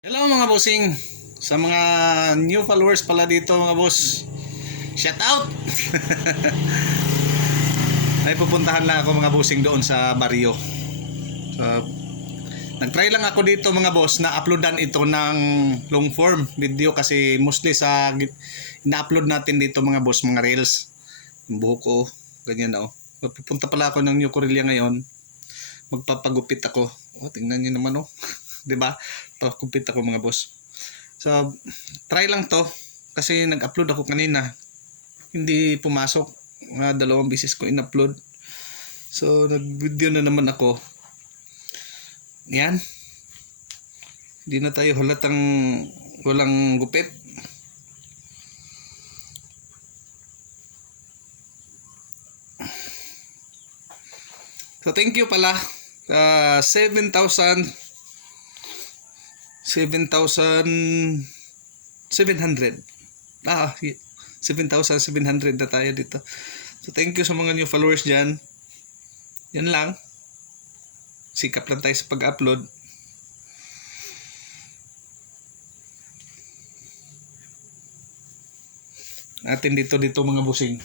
Hello mga bossing. Sa mga new followers pala dito mga boss, shout out. May pupuntahan lang ako mga bossing doon sa baryo. So, nag-try lang ako dito mga boss na uploadan ito ng long form video kasi mostly sa ina-upload natin dito mga boss, mga reels. Yung buhok ko, ganyan na oh. Pupunta pala ako ng New Corelia ngayon. Magpapagupit ako. Oh, tingnan niyo naman oh. 'Di ba? Pagupit ako mga boss. So, try lang to kasi nag-upload ako kanina. Hindi pumasok. Mga 2 beses ko in-upload. So, nag-video na naman ako. Yan. Hindi na tayo halatang walang gupit. So, thank you pala. 7,700 7,700 na tayo dito. So thank you sa mga new followers dyan. Yan lang. Sikap lang tayo sa pag-upload. Natin dito mga busing.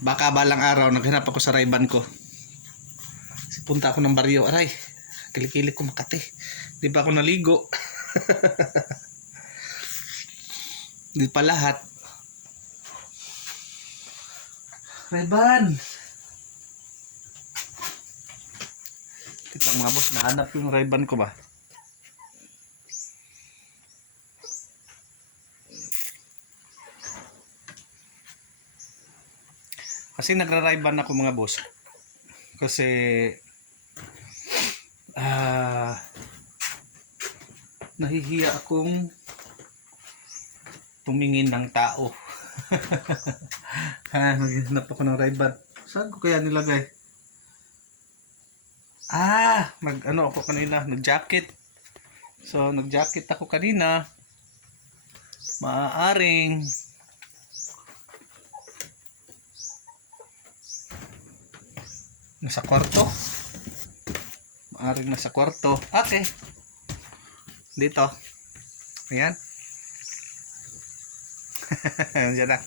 Baka balang araw naghanap ako sa Ray-Ban ko. Punta ako ng baryo. Aray, kilikili ko Makati. Di pa ako naligo. Di pa lahat. Ray-Ban. Ito lang mga boss, nahanap yung Ray-Ban ko ba? Kasi nagra-Ray-Ban ako mga boss. Kasi nahihiya akong tumingin ng tao. Naghanap ako ng Ray-Ban. Saan ko kaya nilagay? Nag-ano ako kanina, nag-jacket. So, nag-jacket ako kanina. Maaaring nasa kwarto. Maaaring nasa kwarto. Okay. Dito. Ayan. Diyan na.